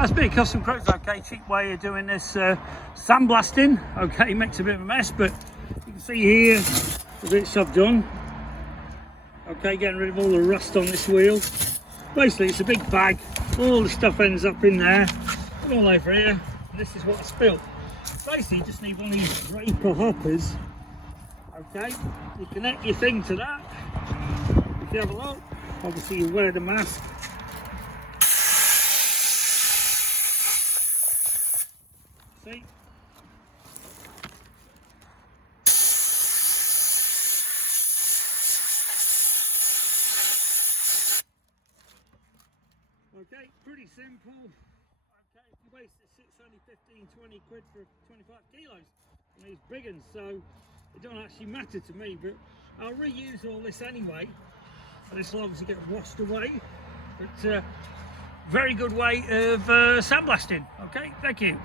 That's me, Custom Crews. Okay, cheap way of doing this sandblasting. Okay, makes a bit of a mess, but you can see here the bits I've done. Okay, getting rid of all the rust on this wheel. Basically, it's a big bag. All the stuff ends up in there, and all over here. And this is what I spilled. Basically, you just need one of these Draper hoppers. Okay, you connect your thing to that. If you have a look, obviously you wear the mask. See? Okay, pretty simple. Okay, if you waste it, it's only 15-20 quid for 25 kilos on these big ones, so it don't actually matter to me, but I'll reuse all this anyway. This will obviously get washed away, but very good way of sandblasting. Okay, thank you.